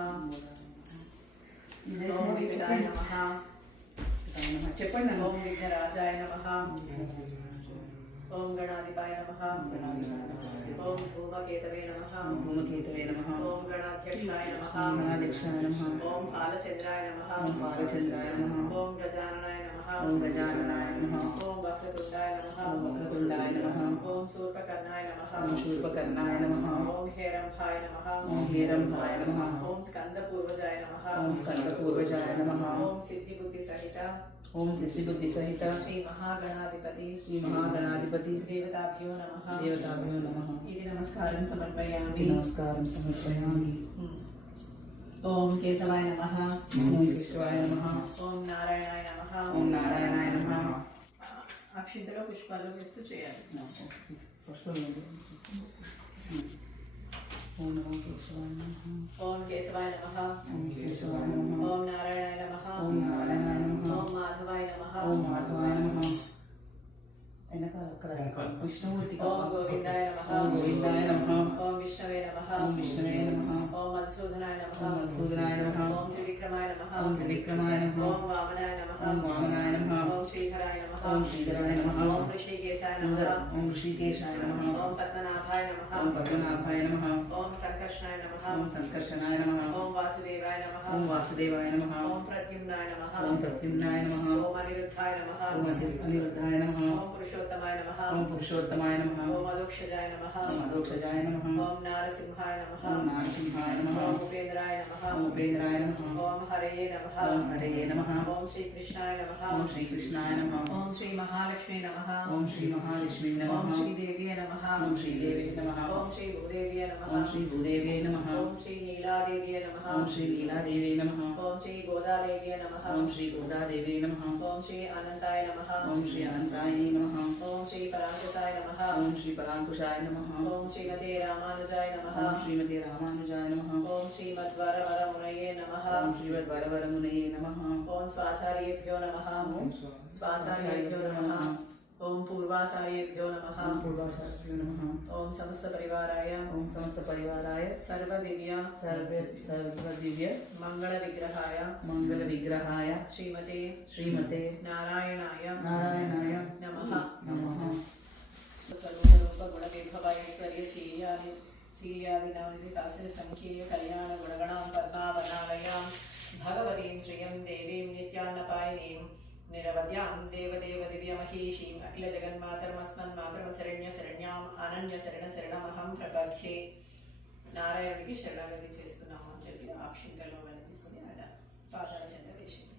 ఓం విఘ్నాయ నమః. చెప్పండి. ఓం విఘ్నరాజాయ నమః. ఓం గణాధిపాయ నమః. ఓం ధూమకేతవే నమః. ధూమకేతవే నమః. ఓం గణాధ్యక్షాయ నమః. గణాధ్యక్షాయ నమః. ఓం బాలచంద్రాయ నమః. బాలచంద్రాయ నమః. ఓం గజాననాయ నమః. ఓం గజాననాయ నమః. ఓం వక్రతుండాయ నమః. ఓం వక్రతుండాయ నమః. ఓం శూర్పకర్ణాయ నమః. ఓం శూర్పకర్ణాయ నమః. ఓం హేరంభాయ నమః. ఓం హేరంభాయ నమః. ఓం స్కందపూర్వజాయ నమః. ఓం స్కందపూర్వజాయ నమః. ఓం సిద్ధిబుద్ధి సహిత ఓం సిద్ధిబుద్ధి సహిత శ్రీ మహాగణాధిపతి శ్రీ మహాగణాధిపతి దేవతాభ్యో నమః. దేవతాభ్యో నమః. ఇది నమస్కారం సమర్పయామి. నమస్కారం సమర్పయామి. ఓం కేశవాయ నమః. ఓం కేశవాయ నమః. ఓం నారాయణాయ నమః. ఓం నారాయణాయ నమః. అక్షింతలో పుష్పాలు వేస్తూ చేయాలి. ఓం నమో కేశవాయ నమః. ఓం కేశవాయ నమః. ఓం కేశవాయ నమః. ఓం నారాయణాయ నమః. ఓం నారాయణాయ నమః. ఓం మాధవాయ నమః. ఓం మాధవాయ నమః. వెనకాల అక్కడ విష్ణుమూర్తి. ఓం గోవిందాయ నమః. ఓం గోవిందాయ నమః. ఓం విష్ణవే నమః. ఓం విష్ణవే నమః. ఓం మధుసూదనాయ నమః. ఓం మధుసూదనాయ నమః. ఓం త్రివిక్రమాయ నమః. ఓం త్రివిక్రమాయ నమః. ఓం వామనాయ నమః. ఓం వామనాయ నమః. ఓం శ్రీధరాయ నమః. ఓం శ్రీధరాయ నమః. ఓం ఋషికేశాయ నమః. ఓం ఋషికేశాయ నమః. ఓం పద్మనాభాయ నమః. ఓం పద్మనాభాయ నమః. ఓం సంకర్షణాయ నమః. ఓం సంకర్షణాయ నమః. ఓం వాసుదేవాయ నమః. ఓం వాసుదేవాయ నమః. ఓం ప్రద్యుమ్నాయ నమః. ఓం ప్రద్యుమ్నాయ నమః. ఓం అనిరుద్ధాయ నమః. ఓం అనిరుద్ధాయ నమః. ఓం పురుషోత్తమాయ నమః. ఓం పురుషోత్తమాయ నమః. ఓం అదోక్షజాయ నమః. ఓం అదోక్షజాయ నమః. ఓం నారసింహాయ నమః. ఓం నారసింహాయ నమః. ఓం ఉపేంద్రాయ నమః. ఓం ఉపేంద్రాయ నమః. ఓం హరయే నమః. ఓం హరయే నమః. ఓం శ్రీకృష్ణాయ నమః. ఓం శ్రీకృష్ణాయ నమః. ఓం శ్రీ మహాలక్ష్మీ నమః. ఓం శ్రీ మహాలక్ష్మీ ఓం నమః. శ్రీదేవ్యే నమః. ఓం శ్రీదేవే నమః. ఓం శ్రీ భూదేవ్యే నమః. ఓం శ్రీ భూదేవ్యే నమః. ఓం శ్రీ నీలాదేవ్యే నమః. ఓం శ్రీ లీలాదేవే నమః. ఓం శ్రీ గోదాదేవ్యే నమః. ఓం శ్రీ గోదాదేవే నమః. ఓం శ్రీ అనంతాయ నమః. ఓం శ్రీ అనంతాయ నమః. ఓం శ్రీ పరాంకుశాయ నమః. ఓం శ్రీ పరాంకుశాయ నమః. ఓం శ్రీమతే రామానుజాయ నమః. ఓం శ్రీమతే రామానుజాయ నమః. ఓం శ్రీమద్వరవరమునయే నమః. ఓం శ్రీమద్వరవరమునయే నమః. ఓం స్వాచార్యేభ్యో నమః. ఓం స్వాచార్యేభ్యో నమః. ఓం పూర్వాచార్యేభ్యో నమః. ఓం పూర్వాచార్యేభ్యో నమః. ఓం సమస్త పరివారాయ ఓం సమస్త పరివారాయ సర్వదివ్య సర్వదివ్య మంగళ విగ్రహాయ మంగళ విగ్రహాయ శ్రీమతే శ్రీమతే నారాయణాయ నారాయణాయ నమః. నమః. స్వరూప గుణ విభవైశ్వర్య శీల్యాది నవనికాశ సంఖ్యేయ కళ్యాణ గుణగణాం పద్మావనాలయాం భగవతీం శ్రియం దేవీం నిత్యాన్నపాయనీం నిరవద్యాం దేవదేవ దివ్యమహీషీం అఖిల జగన్మాతరమస్మన్ మాతరమశరణ్య శరణ్యాం అనన్య శరణ శరణమహం ప్రపథ్యే. నారాయణుడికి శరణాగతి చేస్తున్నాము అని చెప్పి అక్షింతలో తీసుకుని ఆయన పాదాల చెంత వేసింది.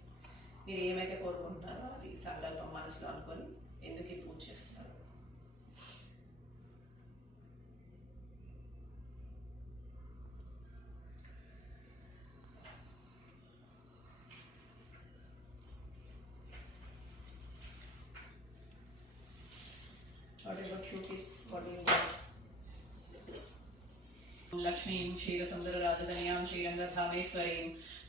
మీరు ఏమైతే కోరుకుంటున్నారో అది సంకల్పం మనసులో అనుకొని ఎందుకు ఈ పూజ చేస్తున్నారు. Whatever truth is, what you want. లక్ష్మీం క్షీరసుందరరాజధనయాం శ్రీరంగధామేశ్వరీం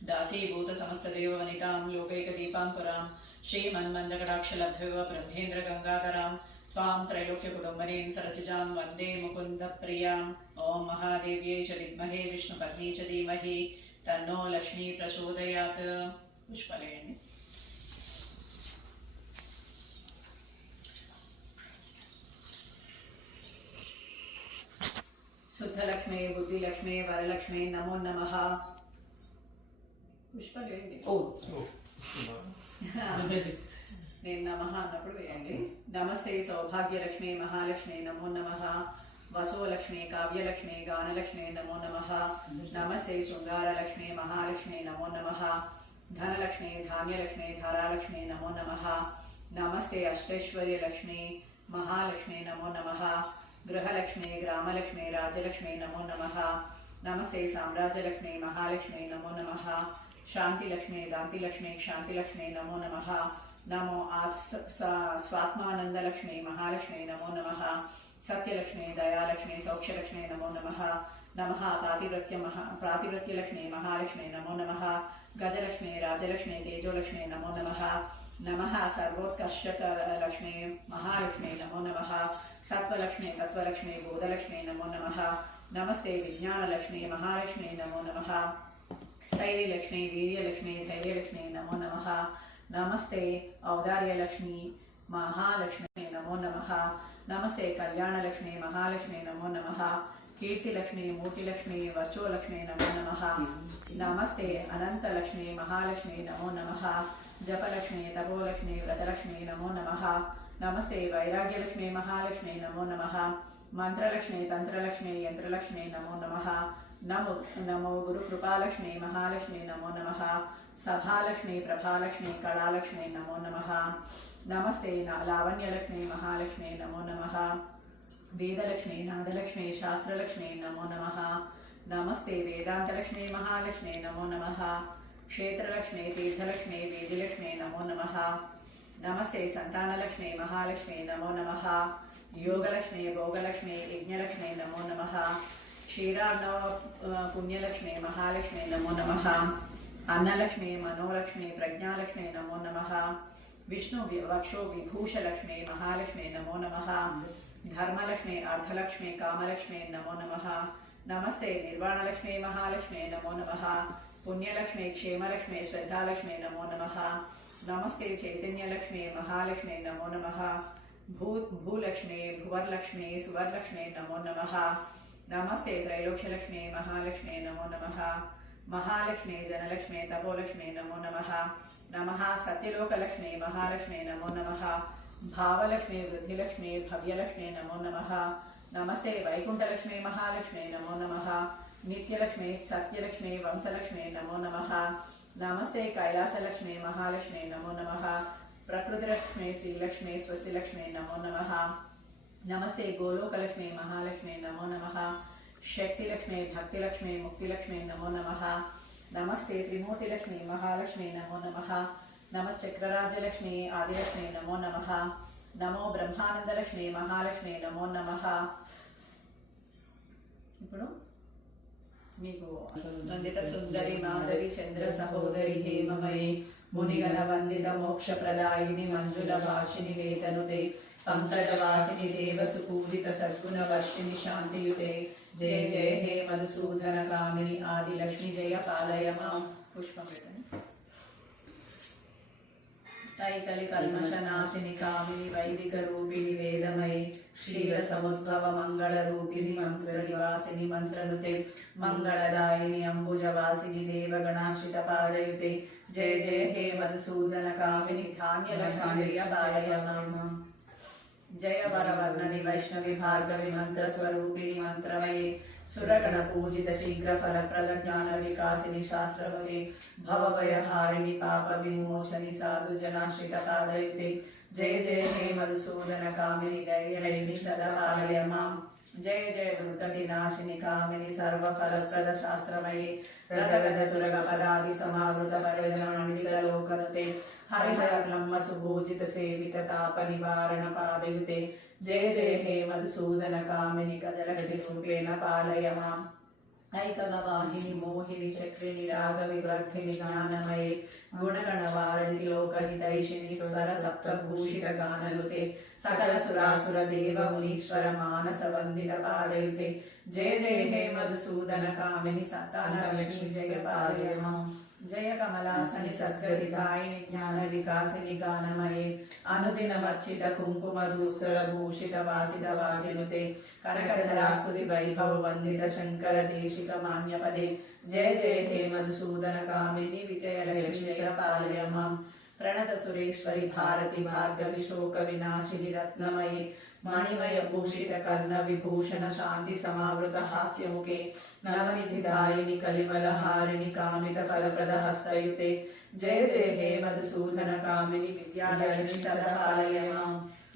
దాసీభూత సమస్తదేవవనితాం లోకైకదీపాంకురాం శ్రీమన్మందకటాక్షలబ్ధవ Brahmendra గంగాధరాం త్వాం త్రైలోక్యకుటుంబనీం సరసిజాం వందే ముకుందప్రియాం. ఓం మహాదేవ్యై చ విద్మహే విష్ణుపత్నీ చ ధీమహి తన్నో లక్ష్మీ ప్రచోదయాత్. పుష్పలేయండి. శుద్ధలక్ష్మి బుద్ధిలక్ష్మి వరలక్ష్మి నమో నమః. పుష్పాలు వేయండి. నేను నమః అన్నప్పుడు వేయండి. నమస్తే సౌభాగ్యలక్ష్మి మహాలక్ష్మి నమో నమః. వచోలక్ష్మి కావ్యలక్ష్మి గానలక్ష్మి నమో నమః. నమస్తే శృంగారలక్ష్మి మహాలక్ష్మి నమో నమః. ధనలక్ష్మి ధాన్యలక్ష్మి ధారాలక్ష్మి నమో నమః. నమస్తే అష్టైశ్వర్యలక్ష్మి మహాలక్ష్మి నమో నమః. గృహలక్ష్మి గ్రామలక్ష్మి రాజ్యలక్ష్మి నమో నమః. నమస్తే సామ్రాజ్యలక్ష్మి మహాలక్ష్మి నమో నమః. శాంతిలక్ష్మి దాంతిలక్ష్మి శాంతిలక్ష్మి నమో నమః. నమో స్వాత్మానందలక్ష్మి మహాలక్ష్మి నమో నమః. సత్యలక్ష్మి దయాలక్ష్మి సౌఖ్యలక్ష్మి నమో నమః. నమః ప్రాతివ్రత్యలక్ష్మి మహాలక్ష్మి నమో నమః. గజలక్ష్మి రాజ్యలక్ష్మి తేజోలక్ష్మి నమో నమః. నమః సర్వోత్కర్షకలక్ష్మి మహాలక్ష్మి నమో నమః. సత్వలక్ష్మి తత్వలక్ష్మి బోధలక్ష్మి నమో నమః. నమస్తే విజ్ఞానలక్ష్మి మహాలక్ష్మి నమో నమః. स्थैर्यलक्ष्मी वीर्यलक्ष्मी धैर्यलक्ष्मी नमो नमः। नमस्ते औदार्यलक्ष्मी महालक्ष्मी नमो नमः। नमस्ते कल्याणलक्ष्मी महालक्ष्मी नमो नमः। कीर्तिलक्ष्मी मूर्तिलक्ष्मी वर्चोलक्ष्मी नमो नमः। नमस्ते अनंतलक्ष्मी महालक्ष्मी नमो नमः। जपलक्ष्मी तपोलक्ष्मी व्रतलक्ष्मी नमो नमः। नमस्ते वैराग्यलक्ष्मी महालक्ष्मी नमो नमः। मंत्रलक्ष्मी तंत्रलक्ष्मी यंत्रलक्ष्मी नमो नमः। नमो नमो गुरुकृपालक्ष्मी महालक्ष्मी नमो नमः। सभालक्ष्मी प्रभालक्ष्मी कलालक्ष्मी नमो नमः। नमस्ते लावण्यलक्ष्मी महालक्ष्मी नमो नमः। वेदलक्ष्मी नादलक्ष्मी शास्त्रलक्ष्मी नमो नमः। नमस्ते वेदांतलक्ष्मी महालक्ष्मी नमो नमः। क्षेत्रलक्ष्मी तीर्थलक्ष्मी वेदिलक्ष्मी नमो नमः। नमस्ते संतानलक्ष्मी महालक्ष्मी नमो नमः। योगलक्ष्मी भोगलक्ष्मी यज्ञलक्ष्मी नमो नमः। क्षीरार्णव पुण्यलक्ष्मी महालक्ष्मी नमो नमः। अन्नलक्ष्मी मनोलक्ष्मी प्रज्ञालक्ष्मी नमो नमः। विष्णु वक्षो विभूषलक्ष्मी महालक्ष्मी नमो नमः। धर्मलक्ष्मी अर्थलक्ष्मी कामलक्ष्मी नमो नमः। नमस्ते निर्वाणलक्ष्मी महालक्ष्मी नमो नमः। पुण्यलक्ष्मी क्षेमलक्ष्मी श्रद्धालक्ष्मी नमो नमः। नमस्ते चैतन्यलक्ष्मी महालक्ष्मी नमो नमः। भूलक्ष्मी भुवरलक्ष्मी सुवरलक्ष्मी नमो नमः। नमस्ते त्रैलोक्यलक्ष्मी महालक्ष्मी नमो नमः। महालक्ष्मी जनलक्ष्मी तपोलक्ष्मी नमो नमः। नमः सत्यलोकलक्ष्मी महालक्ष्मी नमो नमः। भावलक्ष्मी वृद्धिलक्ष्मी भव्यलक्ष्मी नमो नमः। नमस्ते वैकुंठलक्ष्मी महालक्ष्मी नमो नमः। नित्यलक्ष्मी सत्यलक्ष्मी वंशलक्ष्मी नमो नमः। नमस्ते कैलासलक्ष्मी महालक्ष्मी नमो नमः। प्रकृतिलक्ष्मी श्रीलक्ष्मी स्वस्तिलक्ष्मी नमो नमः। नमस्ते गोलोकलक्ष्मी महालक्ष्मी नमो नमः। शक्तिलक्ष्मी भक्तिलक्ष्मी मुक्तिलक्ष्मी नमो नमः। नमस्ते त्रिमूर्तिलक्ष्मी महालक्ष्मी नमो नमः। नमः चक्रराजलक्ष्मी आदिलक्ष्मी नमो नमः। नमो ब्रह्मानंदलक्ष्मी महालक्ष्मी नमो नमः। ఇప్పుడు మీకు వందిత సుందరి మాధవి చంద్ర సహోదరి హేమమయే మునిగణ వందిత మోక్ష ప్రదాయిని మంజుల భాషిని వేదనుతే పంకజవాసిని దేవసు పూజిత సద్గుణ వర్షిణి శాంతియుతే జయ జయ హే మధుసూదన కామిని ఆది లక్ష్మి జయ పాలయ మాం. పుష్పం పెట్టండి. తైకలి కల్మష నాశిని కామిని వైదిక రూపిణి వేదమయి క్షీర సముద్భవ మంగళ రూపిణి మంత్ర నివాసిని మంత్రనుతే మంగళదాయిని అంబుజవాసిని దేవగణాశ్రిత పాదయుతే జయ జయ హే మధుసూదన కామిని ధాన్యలక్ష్మి జయ పాలయ మాం. జయ వరవర్ణని వైష్ణవి భార్గవి మంత్ర స్వరూపిణి మంత్రమయే సురగణ పూజిత శీఘ్ర ఫలప్రద జ్ఞాన వికాసిని శాస్త్రవతే భవభయహారిణి పాప విమోచని సాధు జనాశ్రిత పాదయుతే జయ జయ హే మధుసూదన కామిని ధైర్యలక్ష్మి సదా పాలయ మాం. జయ జయ దుర్గతి నాశిని కామిని సర్వ ఫలప్రద శాస్త్రమయే రథగజతురగ పదాది సమావృత పరిజనమణిత లోకనుతే హరిహర బ్రహ్మ సుభూజిత సేవిత తాప నివారణ పాదయుతే జయ జయ హే మధుసూదన కామిని గజలగతి రూపేణ పాలయ మాం. ఐకలవాహిని మోహిని చక్రిణి రాగ వివర్ధిని జ్ఞానమయే గుణగణ వారిణి లోకహితైషిణి స్వర సప్తభూషిత గానలుతే సకల సురాసుర దేవ మునీశ్వర మానస వందిత పాదయుతే జయ జయ హే మధుసూదన కామిని సంతాన లక్ష్మి జయ పాలయ మాం. జయ కమలాసని సద్గతిదాయిని జ్ఞాన వికాసిని గానమయే అనుదినమర్చిత కుంకుమ దూసర భూషిత వాసిత వాదినుతే కనకధరాస్తుతి వైభవ వందిత శంకర దేశిక మాన్యపదే జయ జయ హే మధుసూదన కామిని విజయలక్ష్మి జయ పాలయ మాం. ప్రణత సురేశ్వరి భారతి భార్గవి శోక వినాశిని రత్నమయే మణిమయ భూషిత కర్ణ విభూషణ శాంతి సమావృత హాస్యముఖే నవనిధిదాయిని కలిమల హారిణి కామిత ఫలప్రద హస్తయుతే జయ జయ హే మధుసూదన కామిని విద్యాలక్ష్మి సదా పాలయ మాం.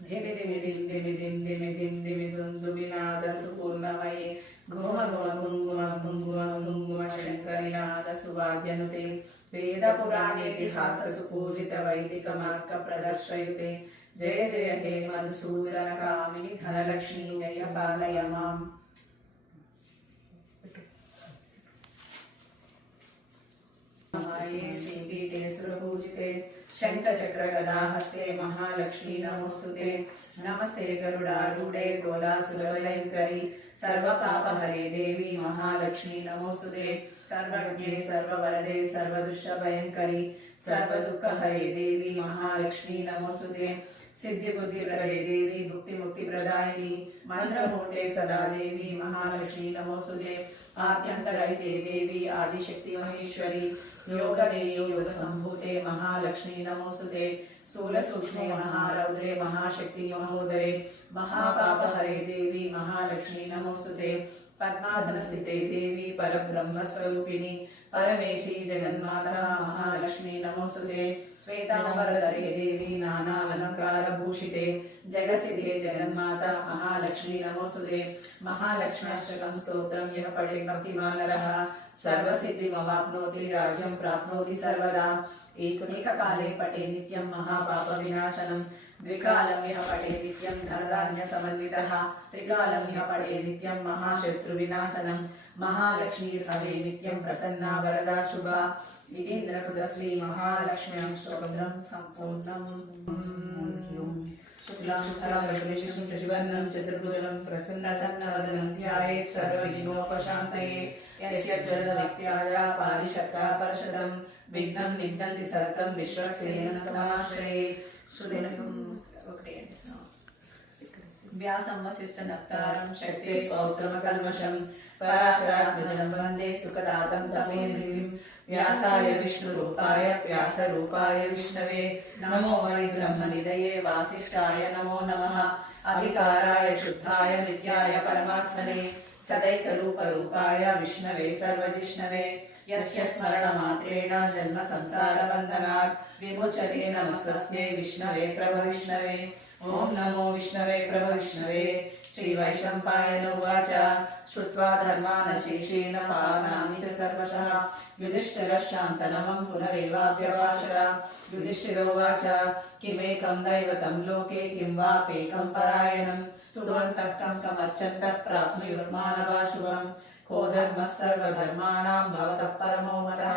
ధిమి ధిమి ధిం ధిమి ధిం ధిమి ధిం ధిమి దుందు వినాదసు పూర్ణమయే ఘుమ ఘుమ ఘుంగుమ ఘుంగుమ ఘుంగుమ శంకరి నాద సువాద్యనుతే వేద పురాణేతిహాస సుపూజిత వైదిక మార్గ ప్రదర్శయుతే జయ జయ హే మధుసూదన కామిని ధనలక్ష్మి జయ పాలయ మాం. శ్రీపీఠే సురపూజితే शङ्खचक्रगदाहस्ते महालक्ष्मी नमोस्तुते नमस्ते गरुडारूढे गोलासुरभयङ्करी सर्वपापहरे देवी महालक्ष्मी नमोस्तुते सर्वज्ञे सर्ववरदे सर्वदुष्टभयङ्करी सर्वदुःखहरे देवी महालक्ष्मी नमोस्तुते सिद्धिबुद्धिप्रदे देवी भुक्तिमुक्तिप्रदायिनी मंत्रमूर्ते सदा देवी महालक्ष्मी नमोस्तुते आद्यन्तरहिते देवी आदिशक्ति महेश्वरी योगदे योगसम्भूते महालक्ष्मी नमोस्तुते स्थूलसूक्ष्मे महारौद्रे महाशक्ति महोदरे महापापहरे देवी महालक्ष्मी नमोस्तुते पद्मासनस्थिते देवी परब्रह्मस्वरूपिणी परमेशी जगन्माता महालक्ष्मी नमोस्तुते श्वेतांबरधरे देवी नानालङ्कारभूषिते जगसिद्धे जगन्माता महालक्ष्मी नमोस्तुते महालक्ष्म्याष्टकं स्तोत्रं यः पठेत् भक्तिमान् नरः सर्वसिद्धिमवाप्नोति राज्यं प्राप्नोति सर्वदा एककाले पठे नित्यं महापापविनाशनं द्विकालं यः पठे नित्यं धनधान्यसमन्वितः त्रिकालं यः पठे नित्यं महाशत्रुविनाशनं महालक्ष्मीर्भवे नित्यं प्रसन्ना वरदा शुभा इतीन्द्रकृतश्री महालक्ष्म्याष्टकं सम्पूर्णम् शुक्लां शशिवर्णं चतुर्भुजं प्रसन्नवदनं ध्यायेत् सर्वविघ्नोपशान्तये यस्य जलविद्याया पारिषत्ता परषदं विघ्नं निघ्नन्ति सततं विश्वक्सेनं तमाश्रये व्यासं वसिष्ठनप्तारं शक्ते पौत्रमकल्मषं पराशरात्मजं वन्दे सुखदातं तमेन्द्रिं व्यासाय विष्णुरूपाय व्यासरूपाय विष्णवे नमो वै ब्रह्मनिधये वासिष्ठाय नमो नमः अविकाराय शुद्धाय नित्याय परमात्मने सदैकरूपरूपाय विष्णवे सर्वजिष्णवे यस्य स्मरणमात्रेण जन्म संसारबन्धनात् विमुच्यते नमस्तस्यै विष्णवे प्रभविष्णवे ॐ नमो विष्णवे प्रभविष्णवे श्रीवैशम्पायन उवाच श्रुत्वा धर्मानशेषेण पावनानि च सर्वशः युधिष्ठिरश्शान्तनवं पुनरेवाभ्यभाषत युधिष्ठिरोवाच किमेकं दैवतं लोके किं वाप्येकं परायणं स्तुवन्तः कं कमर्चन्तः प्राप्नुयुर्मानवा शुभम् को धर्मः सर्वधर्माणां भवतः परमो मतः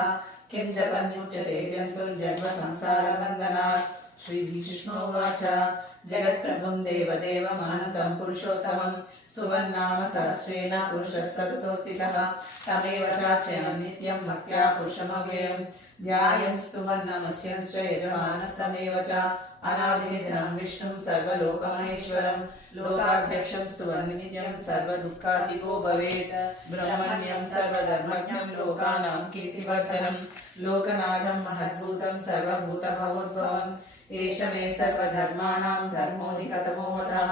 किं जपन्युच्यते जन्तुर्जन्म संसारबन्धनात् श्रीकृष्णोवाच जगत्प्रभुं देवदेवमनन्तं पुरुषोत्तमं सुवन्नाम सहस्रेण पुरुषः सततोऽस्थितः तमेव चाच्यं नित्यं भक्त्या पुरुषमव्ययं ध्यायं स्तुवन्नमस्यंश्च यजमानस्तमेव च अनादिनिधनं विष्णुं सर्वलोकमहेश्वरं लोकाध्यक्षं स्तुवन्नित्यं सर्वदुःखादिको भवेत् ब्रह्मण्यं सर्वधर्मज्ञं लोकानां कीर्तिवर्धनं लोकनाथं महद्भूतं सर्वभूतभवोद्भवम् एष मे सर्वधर्माणां धर्मोऽधिकतमो मतः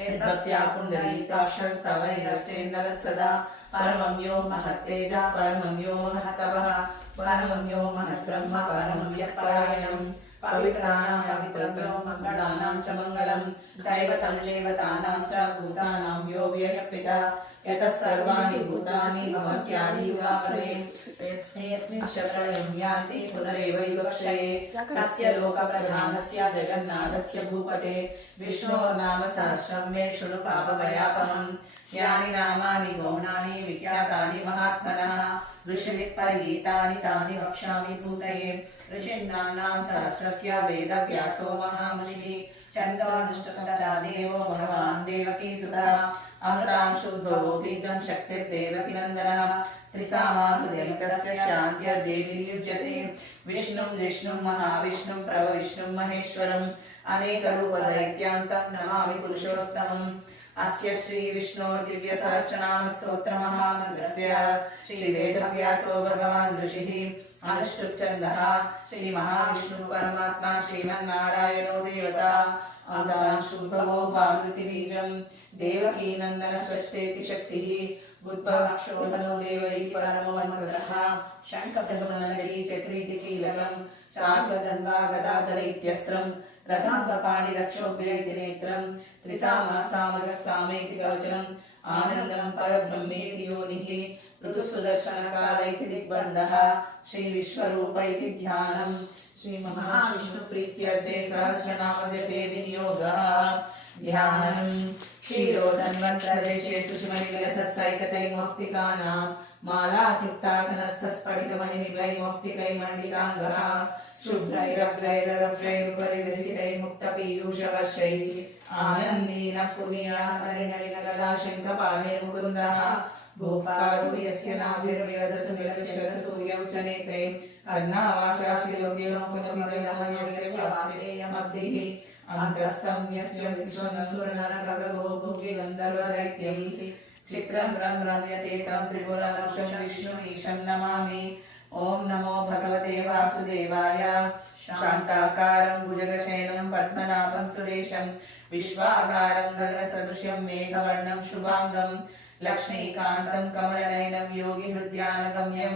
यद्भक्त्या पुण्डरीकाक्षं स्तवैरचेन्नरः सदा परमं यो महत्तेजः परमं यो महत्तपः परमं यो महद्ब्रह्म परमं यः परायणम् पवित्राणां पवित्रं मङ्गलानां च मङ्गलं दैवतं देवतानां च भूतानां यो व्ययः पिता यतः सर्वाणि भूतानि भवत्यादियुगापरे यस्मिंश्च प्रलयं यान्ति पुनरेवैवक्षये तस्य लोकप्रधानस्य जगन्नाथस्य भूपते विष्णोर्नाम सहस्रं मे शृणु पापभयापहम् यानि नामानि गौणानि विख्यातानि महात्मनः ऋषिभिः परिगीतानि तानि वक्ष्यामि भूतये ऋषीणां सहस्रस्य वेदव्यासो महामुनिः छन्दोऽनुष्ठुप्तः देवो भगवान् देवकीसुतः अमृतांशुद्भवो बीजं शक्तिर्देवकीनन्दनः त्रिसामाहृदयं तस्य शान्त्यर्देवीर्युज्यते विष्णुं जिष्णुं महाविष्णुं प्रभविष्णुं महेश्वरम् अनेकरूपदैत्यान्तं नमामि पुरुषोत्तमम् अस्य श्रीविष्णोर्दिव्यसहस्रनाम स्तोत्रमहामन्त्रस्य श्रीवेदव्यासो भगवान् ऋषिः अनुष्टुप्छन्दः श्रीमहाविष्णु परमात्मा श्रीमन्नारायणो देवता आदांशुद्भवो भानुतिबीजं देवकीनन्दनषष्ठेति शक्तिः बुद्धः शोभनो देवैः परमो मन्त्रः शङ्खप्रभुनन्दरी चक्रीति कीलकं सार्वधन्वा गदाधरैत्यस्त्रम् रथाङ्गपाणिरक्षोभ्यैति नेत्रं त्रिसामासामगः सामेति कवचम् आनन्दं परब्रह्मेति योनिः ऋतुसुदर्शनकाल इति दिग्बन्धः श्रीविश्वरूप इति ध्यानं श्रीमहाविष्णुप्रीत्यर्थे सहस्रनामजपे विनियोगः ध्यानं क्षीरोदन्वन्तरेषु सुषुमनिविलसत्सैकतैर्मौक्तिकानां मालाक्लिप्तासनस्तस्फटिकमणिनिभैर्मौक्तिकैर्मण्डिताङ्गः शुभ्रैरग्रैररव्रैरुपरि विरचितैर्मुक्तपीयूषवशैः आनन्दीनः पुण्यः भूपालो यस्य नाभिर्विवदसु निलचरसूर्यौ च नेत्रे कर्णावासाशिलोद्योगमुखमिदलहयस्य अन्तस्तं यस्य विश्वनसुरनरगगो भुवि गन्धर्वदैत्यैः चित्रं रम्यते तं त्रिपुरमशं विष्णुमीशं नमामि। ॐ नमो भगवते वासुदेवाय। शान्ताकारं भुजगशयनं पद्मनाभं सुरेशं विश्वाकारं गगनसदृशं मेघवर्णं शुभाङ्गं लक्ष्मीकान्तं कमलनयनं योगिहृद्यानगम्यं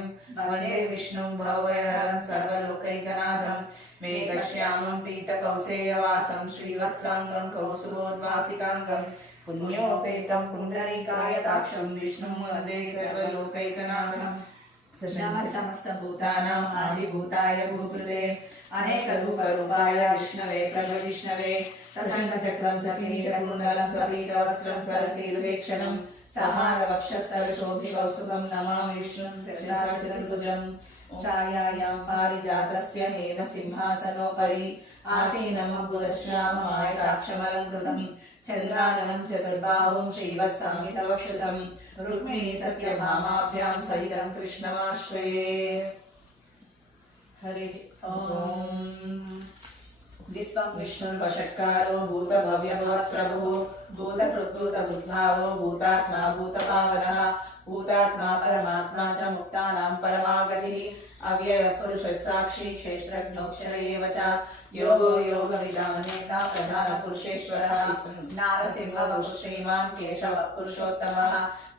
वन्दे विष्णुं भवभयहरं सर्वलोकैकनाथं मेघश्यामं पीतकौसेयवासं श्रीवत्साङ्गं कौस्तुभोद्वासिकाङ्गं पुण्योपेतं पुण्डरीकायताक्षं विष्णुं वन्दे सर्वलोकैकनाथं। नमः समस्तभूतानां आदिभूताय भूकृते अनेकरूपरूपाय विष्णवे सर्वविष्णवे सशङ्खचक्रं सकिरीटकुण्डलं सपीतवस्त्रं सरसीरुवेक्षणं सहारवक्षस्थलशोभिकौस्तुभं नमामि विष्णुं शिरसा चतुर्भुजम्। छायायां पारिजातस्य हेमसिंहासनोपरि आसीनम् अम्बुदश्याममायताक्षमलङ्कृतं चन्द्राननं चतुर्बाहुं श्रीवत्साङ्गितवक्षसं रुक्मिणी सत्यभामाभ्यां सहितं कृष्णमाश्रये। हरि ओम। विश्वं विष्णुर्वषट्कारो भूतभव्यभवत्प्रभुः भूतकृद्भूतबुद्भावो भूतात्मा भूतपावनः भूतात्मा परमात्मा च मुक्तानां परमागतिः अव्ययपुरुषः साक्षी क्षेत्रज्ञोऽक्षर एव च योगो योगविदामनेता प्रधानपुरुषेश्वरः नारसिंहः श्रीमान् केशवः पुरुषोत्तमः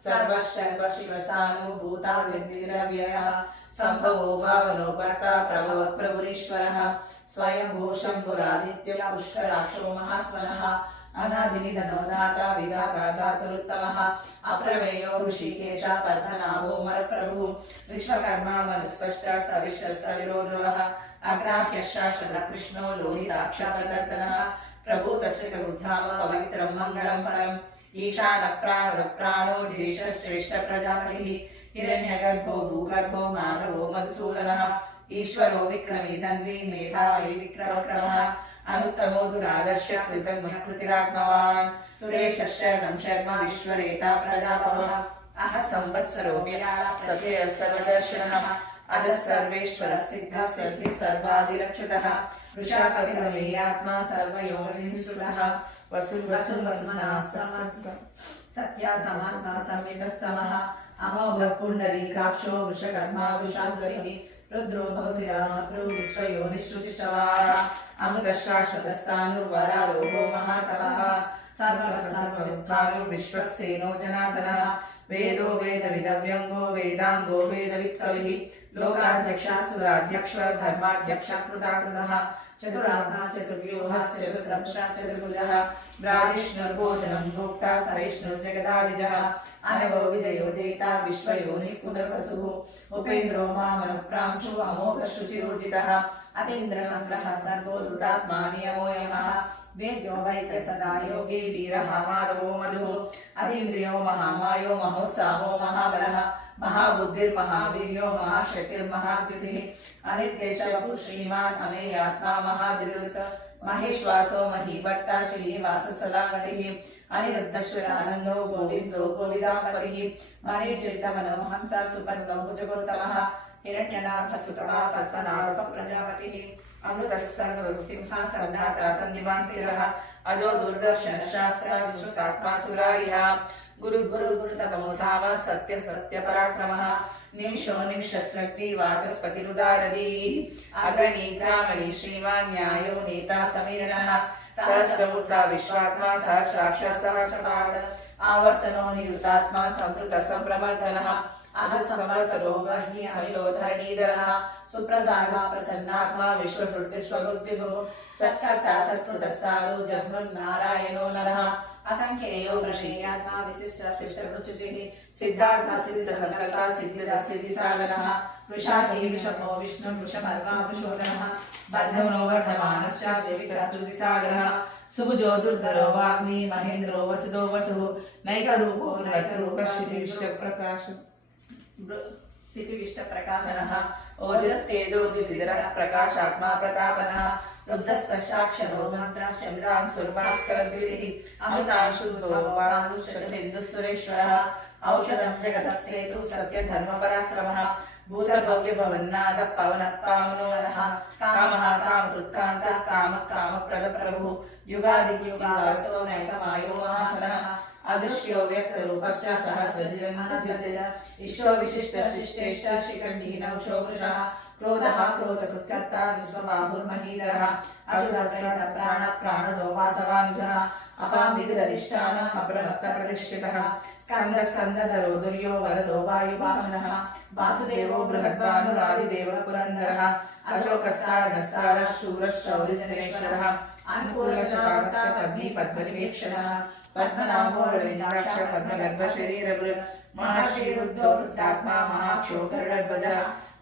सर्वशर्वशिवसानुभूतादिर्निरव्ययः सम्भवो भावनो भर्ता प्रभवः प्रभुरीश्वरः स्वयंभू शम्भुरादित्य पुष्कराक्षो महास्वनः अनादिनिधनो दाता विधाता धातुरुत्तमः अप्रमेयो ऋषिकेश पद्मनाभो मरप्रभुः विश्वकर्मा मनुस्पष्टः सविश्वस्तविरोध्रुवः अग्राह्यः शाश्वतः कृष्णो लोहिताक्षप्रकर्तनः प्रभूतश्रितबुद्धाम पवित्रं मङ्गलं परम् ईशानः प्राणो ज्येष्ठः श्रेष्ठः प्रजापतिः हिरण्यगर्भो भूगर्भो माधवो मधुसूदनः ईश्वरो विक्रमी धन्वी मेधावी विक्रमः अनुत्तमो दुरादर्श कृतकृतिरात्मवान् सुरेशः शरणं शर्म विश्वरेता प्रजापवः अह संवत्सरो विराट् सत्यः सर्वदर्शनः अधः सर्वेश्वरः सिद्धः सिद्धिः सर्वादिरक्षितः वृषाकविप्रमेयात्मा सर्वयोनिसुतः वसुर्वसुमनः सत्या समात्मा संवितः समः अमोघः पुण्डरीकाक्षो वृषकर्मा वृषाङ्गतिः रुद्रो भवसिरामप्रो विश्वयोनिश्रुतिशवाः अमृतः शाश्वतस्तानुर्वरारोहो महातपः सर्वविद्भारो विश्वक्सेनो जनार्दनः वेदो वेदविदव्यङ्गो वेदाङ्गो वेदवित्कविः लोकाध्यक्षः सुराध्यक्षः धर्माध्यक्षः कृताकृतः चतुरात्मा चतुर्व्यूहः चतुर्दंशः चतुर्भुजः ब्राजिष्णुर्भोजनं भोक्ता सहिष्णुर्जगदादिजः अनगो विजयो जयिता विश्वयोनिः पुनर्वसुः उपेन्द्रो मामनुप्रांशु अमोघशुचिरोजितः अतीन्द्रसंग्रहः सर्वो धृतात्मा नियमो यमः वेद्यो वैद्य सदा योगी वीरः माधवो मधुः अतीन्द्रियो महामायो महोत्साहो महाबलः महाबुद्धिर्महावीर्यो महाशक्तिर्महाद्युतिः अनिर्देशवपु श्रीमान् अमेयात्मा महादिरुत महेश्वासो महीभट्टा श्रीनिवाससदागतिः अनिरुद्धश्रीरानन्दो गोविन्दो गोविदाम्बरिः मणिर्ज्येष्ठमनो हंसा सुपर्णो भुजगोत्तमः हिरण्यनाभसुतः पद्मनाभः प्रजापतिः अमृतः सर्वसिंहासनाता सन्निवान् स्थिरः अजो दुर्दर्शनः शास्त्राविश्रुतात्मा सुरारिः गुरुतमोधाव सत्य सत्यपराक्रमः निमिषो निमिषस्रग्नि वाचस्पतिरुदारधीः अग्रणी ग्रामणी श्रीमान् न्यायो नेता समीरणः सहस्रमूर्ता विश्वात्मा सहस्राक्षः सहस्रपाद आवर्तनो निरुतात्मा संवृत संप्रवर्तनः अहः संवर्तरो वर्णि अनिलो धरणीधरः सुप्रसादः प्रसन्नात्मा विश्वसृष्टिस्वबुद्धिः सत्कर्ता सत्कृतः साधु जह्नुर्नारायणो नरः असंख्येयो वृषीयात्मा विशिष्टशिष्टरुचिः सिद्धार्थः सिद्धसंकल्पः सिद्धिदः सिद्धिसाधनः वृषाही विषभो विष्णु वृषभर्वा वृषोदनः वर्धमनो वर्धमानश्च देविकः श्रुतिसागरः सुभुजो दुर्धरो वाग्मी महेन्द्रो वसुदो वसुः नैकरूपो नैकरूपश्चितिविष्टप्रकाशः सिपिविष्टप्रकाशनः ओजस्तेजोद्युतिधरः प्रकाशात्मा प्रतापनः रुद्धस्पश्चाक्षरो मन्त्राचन्द्रान् सुरभास्करद्वितिः अमृतांशुद्धोपांशुशबिन्दुसुरेश्वरः औषधं जगतस्येतु सत्यधर्मपराक्रमः भूतभव्यभवन्नाथः पवनः पावनो नः कामः कामकृत्कान्तः कामः कामप्रदप्रभुः युगादियुगावतो नैकमायो महाशनः अदृश्यो व्यक्तरूपश्च सहस्रजन्मजय ईशो विशिष्टशिष्टेश्च शिखण्डीनौषो वृषः क्रोधः क्रोधकृत्कर्ता विश्वबाहुर्महीधरः अजुतप्रेतप्राणप्राणदो वासवानुजः अपामितिरधिष्ठानः अप्रमत्तप्रतिष्ठितः स्कन्दस्कन्दधरो दुर्यो वरदो वायुवाहनः वासुदेवो बृहद्भानुरादिदेवः पुरन्दरः अशोकस्तारणस्तारः शूरः शौर्यजनेश्वरः अनुकूलशतावर्ता पद्मी पद्मनिवेक्षणः पद्मनाभो रवीन्द्राक्ष पद्मगर्भशरीरभृत् महर्षिरुद्धो वृद्धात्मा महाक्षोकर्णध्वजः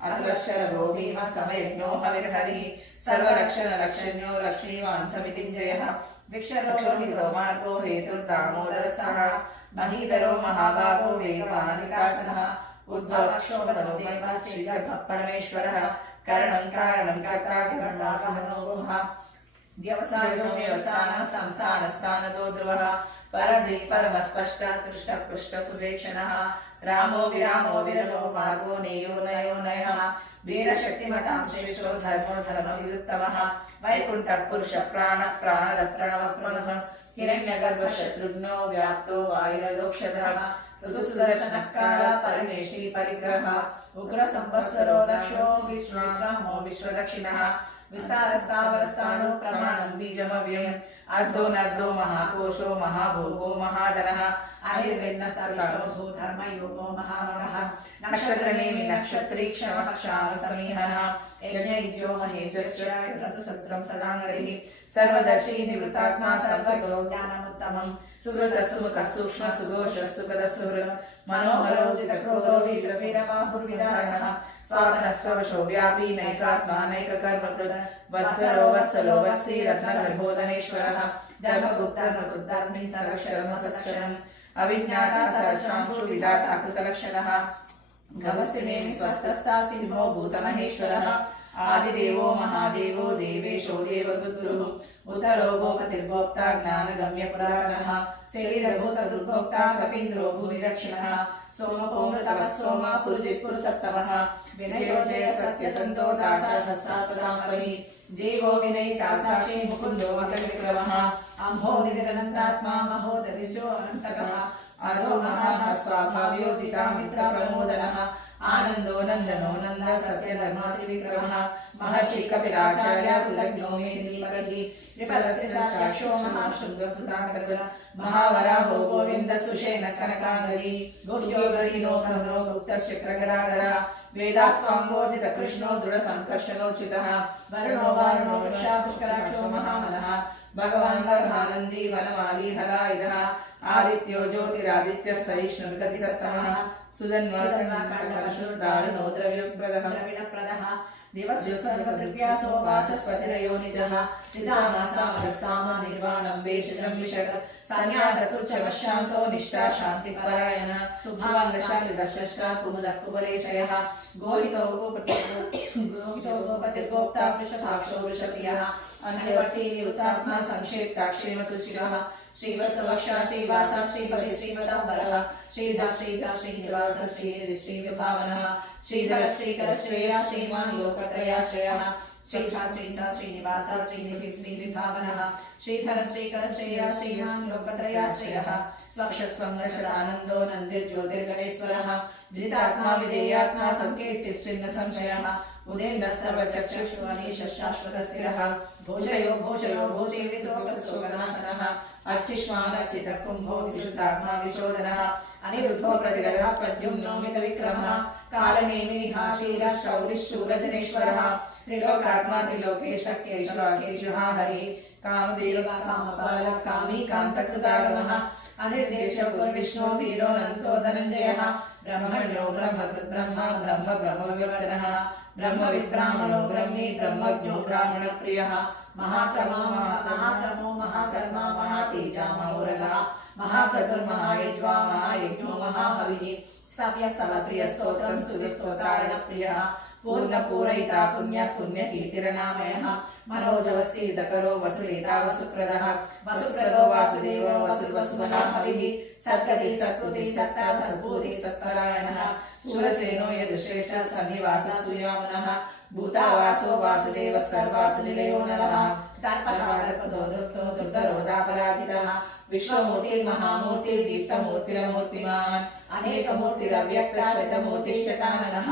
अतुलशरभो भीमः समयज्ञो हविर्हरिः सर्वलक्षणलक्षण्यो लक्ष्मीवान् समितिञ्जयः विक्षरोहितो मार्गो हेतुर्दामोदरः महीधरो महाभागो वेगवान् विकासनः उद्भवक्षोभनो देवः श्रीगर्भः परमेश्वरः करणं कारणं कर्ता कर्तागमनोः व्यवसायो व्यवसानः संस्थानस्थानतो ध्रुवः परदि परमस्पष्ट तुष्टपुष्ट सुरेक्षणः रामो विरामो विरलो मार्गो नेयो नयो नयः वीरशक्तिमतां श्रेष्ठो धर्मो धर्मविदुत्तमः वैकुण्ठः पुरुषः प्राणः प्राणद प्रणवः हिरण्यगर्भः शत्रुघ्नो व्याप्तो वायुरदोक्षधः ऋतुसुदर्शनः कालः परमेशी परिग्रहः उग्रसंवत्सरो दक्षो विश्रामो विश्वदक्षिणः विस्तारस्तावरस्थानो प्रमाणं बीजमव्ययम् अर्धो नर्धो महाकोशो महाभोगो महाधनः आयुर्वेन्नसविष्टो धर्मयोगो महामगः नक्षत्रनेमि नक्षत्री क्षमः क्षामसमीहनः यज्ञयुज्यो महेजश्च सदाङ्गरिः सर्वदर्शी निवृत्तात्मा सर्वतो ज्ञानमुत्तमम् सुहृदः सुमुखः सूक्ष्मः सुघोषः सुखदः सुहृदः मनोहरो जितक्रोधो वीरबाहुर्विदारणः स्वावनस्वशो व्यापी नैकात्मा नैककर्मकृत् वत्सरो वत्सलो वत्सी रत्नगर्भोदनेश्वरः धर्मगुप्तर्मकृद्धर्मी सरक्षरमसक्षरम् अविज्ञाता सहस्रांशु विधाता कृतलक्षणः गवस्तिनेमि स्वस्थस्ता सिंहो भूतमहेश्वरः आदिदेवो महादेवो देवेशो देवगुरुः उदरो गोपतिर्गोप्ता ज्ञानगम्यपुराणः शरीरभूतदुर्भोक्ता कपीन्द्रो भूनिदक्षिणः सोमपौमृतवः सोमा पुरुजित्पुरुसत्तमः विनयो जय सत्यसन्तो दासहस्रात्मदाम्बरी जीवो विनयिता साक्षी मुकुन्दो विक्रमः अम्भो निरन्तरात्मा महोदधिशो अनन्तकः अधो महाः स्वाभाव्योदिता मित्रप्रमोदनः आनन्दो नन्दनो नन्द सत्यधर्मात्रिविक्रमः महर्षि कपिलाचार्य कुलज्ञो मेदिनीपतिः त्रिपदस्याक्षो महाशृङ्गकृताङ्गः महावराहो गोविन्द सुषेण कनकाङ्गरी गुह्यो गरीनो घनो गुप्तशक्रगदाधरः वेदास्वाङ्गोजित कृष्णो दृढसङ्कर्षणोचितः वर्णो वारुणो वृषा पुष्कराक्षो महामनः भगवान् वर्हानन्दी वनमाली हलायुधः आदित्यो ज्योतिरादित्यः सहिष्णुर्गतिसत्तमः सुधन्वाकर्णशुर्दारुणो द्रव्यप्रदः द्रविणप्रदः देवस्य सर्वकृत्यासो वाचस्पतिरयो निजः त्रिसामासामरसामा निर्वाणं वेषजं विशक सन्न्यासकृच्छवशान्तो निष्ठा शान्तिपरायण सुभावशालिदशष्टा कुमुदः कुबलेशयः गोहितो गोपतिर्गोप्ता वृषभाक्षो वृषप्रियः अन्यवर्ती निवृत्तात्मा संक्षेप्ता क्षेमतुचिरः श्रीवत्सवक्षा श्रीवास श्रीपति श्रीमदाम्बरः श्रीधर श्रीसा श्रीनिवास श्रीनिधि श्रीविभावनः श्रीधर श्रीकर श्रेया श्रीमान् लोकत्रयाश्रयः श्रीधा श्रीसा श्रीनिवास श्रीनिधि श्रीविभावनः श्रीधर श्रीकर श्रेया श्रीमान् लोकत्रयाश्रयः स्वक्षस्वङ्गशरानन्दो नन्दिर्ज्योतिर्गणेश्वरः विदितात्मा विधेयात्मा सङ्कीर्तिश्चिन्न संशयः उदेन्द्रः सर्वचक्षुष्वनीश शाश्वतस्थिरः भोजयो भोजयो भोजेवि शोकशोकनाशनः अर्चिष्मानर्चितः कुम्भो विशुद्धात्मा विशोधनः अनिरुद्धो प्रतिरथः प्रद्युम्नो मितविक्रमः कालनेमिनिः वीरः शौरिः शूरजनेश्वरः त्रिलोकात्मा त्रिलोकेश केशवाकेशः हरिः कामदेव कामपालः कामी कान्तकृतागमः अनिर्देशो विष्णो वीरो नन्तो धनञ्जयः ब्रह्मण्यो ब्रह्मकृद्ब्रह्म ब्रह्म ब्रह्मविवर्तनः ब्रह्मविद्ब्राह्मणो ब्रह्मी ब्रह्मज्ञो ब्राह्मणप्रियः महाक्रमो महाकर्मा महातेजा महाउरगः महाक्रतुर्महायज्वा महायज्ञो महाहविः सव्यस्तवप्रियस्तोत्रं सुविस्तोतारणप्रियः पूर्णपूरयिता पुण्यकीर्तिरनामयः मनोजवस्तीर्धकरो वसुरेता वसुप्रदः वसुप्रदो वासुदेवो वसुर्वसुमना हविः सत्कृतिः सत्कृतिः सत्ता सद्बुद्धिः सत्परायणः शूरसेनो यदुश्रेष्ठः सन्निवासः सूर्यवामनः भूतावासो वासुदेवः सर्वासुनिलयो नरः दर्पदो दुर्धरोदापराधितः विश्वमूर्तिर्महामूर्तिर्दीप्तमूर्तिरमूर्तिमान् अनेकमूर्तिरव्यक्तश्वेतमूर्तिश्चताननः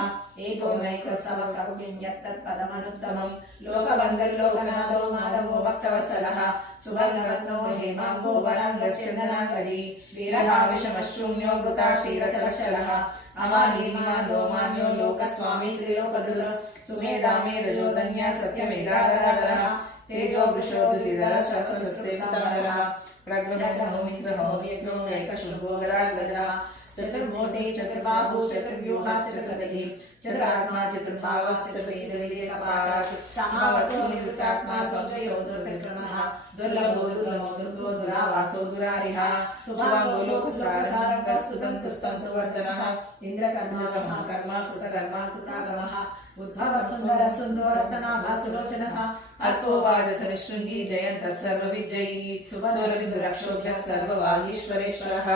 एको नैकस्सवकव्यं यत्तत्पदमनुत्तमं लोकवन्दर्लोकनाथो माधवो भक्तवत्सलः सुवर्णवस्नो हेमाङ्गो वराङ्गश्चन्दनाङ्गदी वीरहाविषमशून्यो वृता क्षीरचलशलः अमानीमादोमान्यो लोकस्वामी त्रिलोकदुल सुमेधामेधजोधन्य सत्यमेधाधराधरः तेजो वृषोदुतिधरः सहस्रस्तेक्तानरः प्रग्रहो निग्रहो व्यग्रो नैकशुभो गदाग्रजः चतुर्मूर्ति चतुर्बाहु चतुर्व्यूहा चतुर्गतिः चतुरात्मा चतुर्भावः चतुर्वेदकपालः समावर्तो निवृत्तात्मा संशयो दुर्विक्रमः दुर्लभो दुर्लभो दुर्गो दुरावासो दुरारिः शुभाङ्गो लोकसारं कस्तुतं तुस्तन्तु वर्धनः इन्द्रकर्मा कर्मा कृतकर्मा कृतागमः उद्भव सुन्दर सुन्दोरत्नाभा सुलोचनः अल्पो वाजसनिशृङ्गी जयन्तः सर्वविजयी सुबलविदुरक्षोभ्यः सर्ववागीश्वरेश्वरः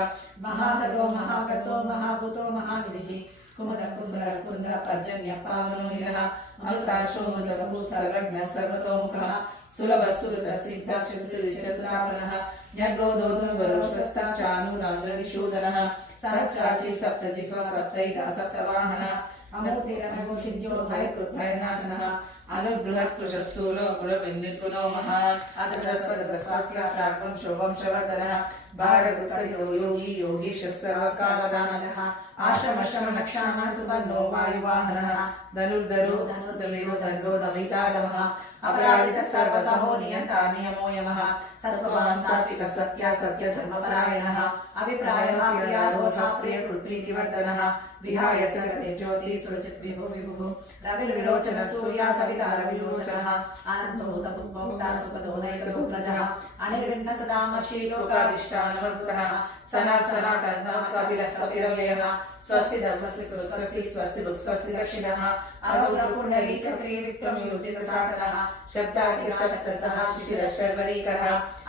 महागतो महाभूतो महानिधिः कुमुदकुन्दरकुन्दः पर्जन्यः पावनोनिलः अमृताशोमृतबहु सर्वज्ञः सर्वतोमुखः सुलभः सुहृदः सिद्धः चतुरापनः न्यग्रोधोधुर्वरोषस्तः चानूरान्द्रनिषूदनः सहस्राची सप्तजिह्वा सप्तैता सप्तवाहनः अमूर्तिरनघोषिद्यो भयकृभयनाशनः अनुबृहत्कृशस्थूलो गुणविन्निपुनो महान् अदृतस्वरतस्वास्यात्राक्वं शोभंशवर्धनः भारकृतयो योगी योगीशः सर्वकामदानः आश्रमश्रमनक्षामः सुबन्धो वायुवाहनः धनुर्धरो धनुर्धवेदो दण्डो दमिताडमः अपराजितः सर्वसहो नियन्ता नियमो यमः सत्त्ववान् सात्विकः सत्या सत्यधर्मपरायणः अभिप्रायः प्रियारोधः प्रियकृत्प्रीतिवर्धनः विहाय सगते ज्योति सुरचित विभुः रविर्विलोचनः सूर्या सविता रविलोचनः अनन्तो भूतभोक्ता सुखदो नैकतो प्रजः अनिर्विघ्न सदामक्षीलोकाधिष्ठानवर्तः सनातनः कपिलः कपिरव्ययः स्वस्ति स्वस्ति स्वस्ति दक्षिणः अरौद्रकुण्डली चक्री विक्रमयोजितशासनः शब्दाधिकशब्दसः शिशिरशर्वरीकरः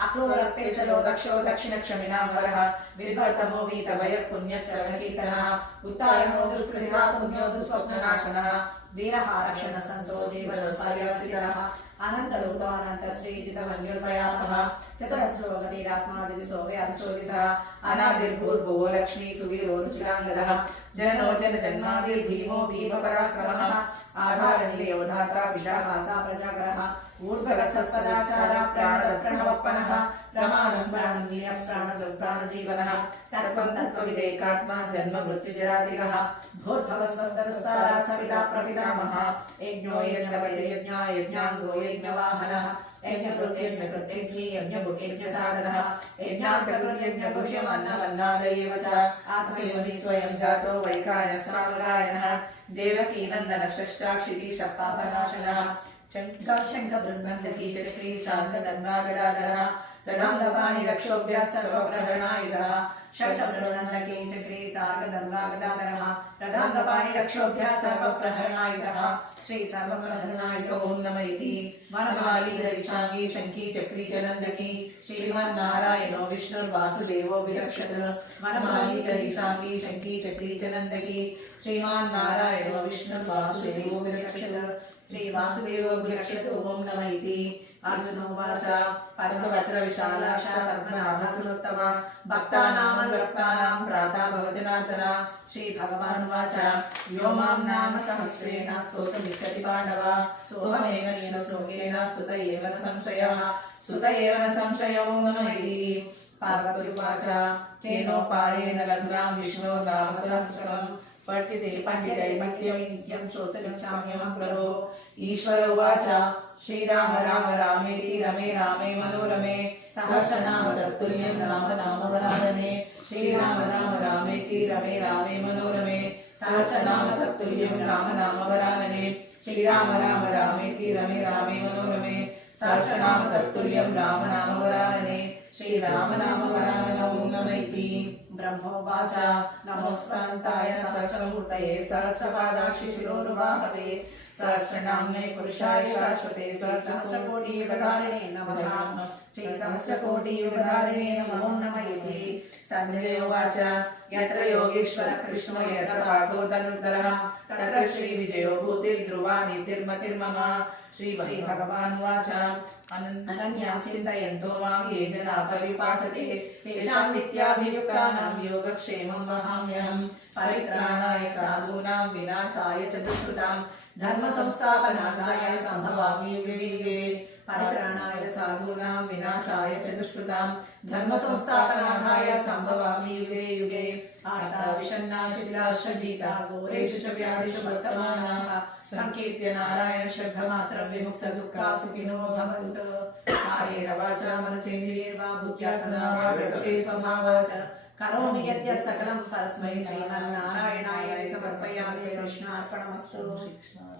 अक्रूरपेशलो दक्षो दक्षिणक्षमिनाम्बरः विभर्तमो वीतभयः पुण्यश्रवणकीर्तनः उत्तारणो दुष्कृतिः पुण्यो दुःस्वप्ननाशनः वीरः रक्षणसन्तो जीवनपर्यवसितः अनन्तरूपानन्तश्रीजितमन्युर्भयामः चतुरस्रो गतिरात्मा दिदिशो व्याधिशोदिशः अनादिर्भूर्भुवो लक्ष्मी सुवीरो रुचिराङ्गदः जननो जनजन्मादिर्भीमो भीमपराक्रमः आधारणीयो धाता विशाभासा प्रजागरः ऊर्ध्वगसत्पदाचारः प्राणप्रणवप्पनः प्रमाणं प्राणनीयं प्राणजीवनः तत्त्वं तत्त्वविदेकात्मा जन्म मृत्युजरादिगः भूर्भवस्वस्तरुस्तारा सविता प्रपितामहः यज्ञो यज्ञवैर्यज्ञा यज्ञाङ्गो यज्ञवाहनः यज्ञकृत्यज्ञकृत्यज्ञी यज्ञभुक्यज्ञसाधनः यज्ञान्तकृत्यज्ञगुह्यमन्नमन्नादयेव च आत्मयोनि स्वयं जातो वैकायः सावरायणः देवकी नन्दनश्रेष्ठाक्षितीशः पापनाशनः शङ्खबृन्नन्दकी चक्री शान्तदन्वागदाधरः रथाङ्गपाणि रक्षोभ्यः सर्वप्रहरणायुधः शङ्खबृन्नन्दकी चक्री सार्गदन्वागदाधरः रथाङ्गपाणि रक्षोभ्यः सर्वप्रहरणायुधः श्री सर्वप्रहरणायुधो नम इति वनमाली दरिशाङ्गी शङ्की चक्री च नन्दकी श्रीमन्नारायणो विष्णुर्वासुदेवो विरक्षत वनमाली दरिशाङ्गी शङ्की चक्री च नन्दकी श्रीमन्नारायणो विष्णुर्वासुदेवो विरक्षत श्रीवासुदेवो विरक्षत ओं नमः इति अर्जुन उवाच पद्मपत्र विशालाक्ष पद्मनाभसुरोत्तम भक्तानामनुरक्तानां त्राता भवजनार्दन श्रीभगवानुवाच यो मां नाम सहस्रेण स्तोतुमिच्छति पाण्डव सोऽहमेकेन श्लोकेन स्तुत एव न संशयो नमः इति पार्वत्युवाच केनोपायेन लघुनां विष्णोर्नाम सहस्रम् पठिते नित्यं श्रोतुमिच्छाम्यहं प्रभो ईश्वर उवाच श्रीराम राम रामेति रमे रामे मनोरमे सहस्रनाम तत्तुल्यं राम नाम वरानने श्रीराम राम रामेति रमे रामे मनोरमे सहस्रनाम तत्तुल्यं राम नाम वरानने श्रीराम राम रामेति रमे रामे मनोरमे सहस्रनाम तत्तुल्यं राम नाम वरानने श्रीराम नाम वराननौ नमैति ब्रह्मोवाच नमोस्तान्ताय सहस्रमूर्तये सहस्रपादाक्षि शिरोरुबाहवे सहस्रनाम्ने पुरुषाय शाश्वते सहस्रकोटियुगधारिणे नमः श्रीसहस्रकोटियुगधारिणे नमो नमः इति संजय उवाच यत्र योगेश्वर कृष्णो यत्र पार्थो धनुर्धरः तत्र श्रीविजयो भूतिर्ध्रुवा नीतिर्मतिर्मम श्रीभगवानुवाच अनन्या चिन्तयन्तो मां ये जना पर्युपासते तेषां नित्याभियुक्तानां योगक्षेमं वहाम्यहं परित्राणाय साधूनां विनाशाय च दुष्कृतां धर्म संस्थापनाय संभवामि युगे युगे परित्राणाय साधूनां विनाशाय च दुष्कृतां धर्म संस्थापनाय संभवामि युगे युगे आर्ताविषण्णाशिलाश्रदीता घोरेषु च व्याधिषु वर्तमानाः संकीर्त्य नारायण शब्दमात्रं विमुक्त दुःखा सुखिनो भवन्तु कायेन वाचा मनसेन्द्रियैर्वा बुद्ध्यात्मना वा प्रकृते स्वभावात् करोमि यद्यत् सकलं परस्मै श्रीमन्नारायणाय समर्पयामि कृष्णार्पणमस्तु।